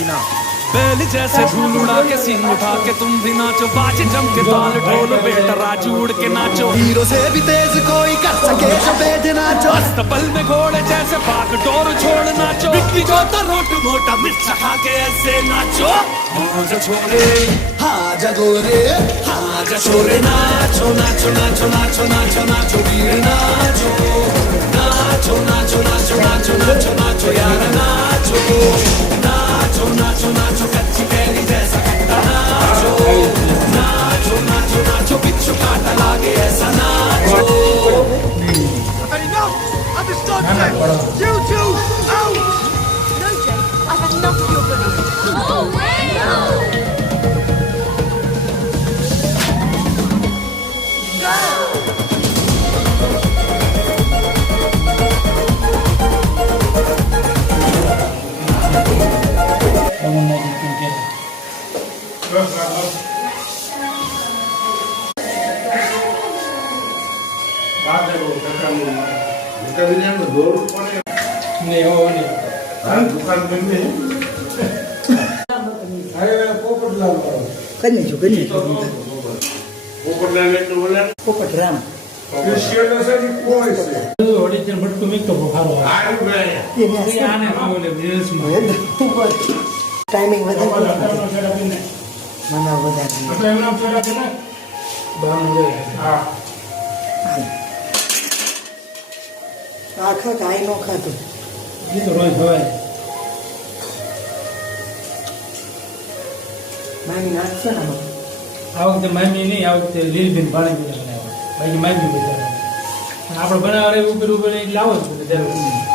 बैल जैसे धूल उड़ा के सींग उठा के तुम भी नाचो बाजी जम के ताल ढोल बेटा राजू उड़ के नाचो हीरो से भी तेज कोई कर सके जो बेद नाचो अस्तबल में घोड़े जैसे भाग डोर छोड़ नाचो बिक्की को तो रोट मोटा मिर्चा खा के ऐसे नाचो हाँ जा छोरे हाँ जगोरे हाँ जा छोरे नाचो नाचो नाचो नाचो नाचो नाचो वीर नाचो नाचो नाचो नाचो नाचो नाचो नाचो यार नाचो नाचो नाचो नाचो कच्ची कैरी जैसा खट्टा नाचो नाचो नाचो नाचो बिच्छू काटा लागे ऐसा नाचो You two out. No, Jake, I've had enough of your bullying. Oh, wow! Kanya juga nih. Popat ram. Timing mana આખા કાંઈ નો ખાતું એ તો રોજ હોય મામી નાખશે ને આ વખતે મામી નહીં આ વખતે લીલબેન પાણી બનાવ્યા બાકી મામી બનાવ્યા આપણે બનાવવા ઉપર ઉપર લાવો જ જરૂર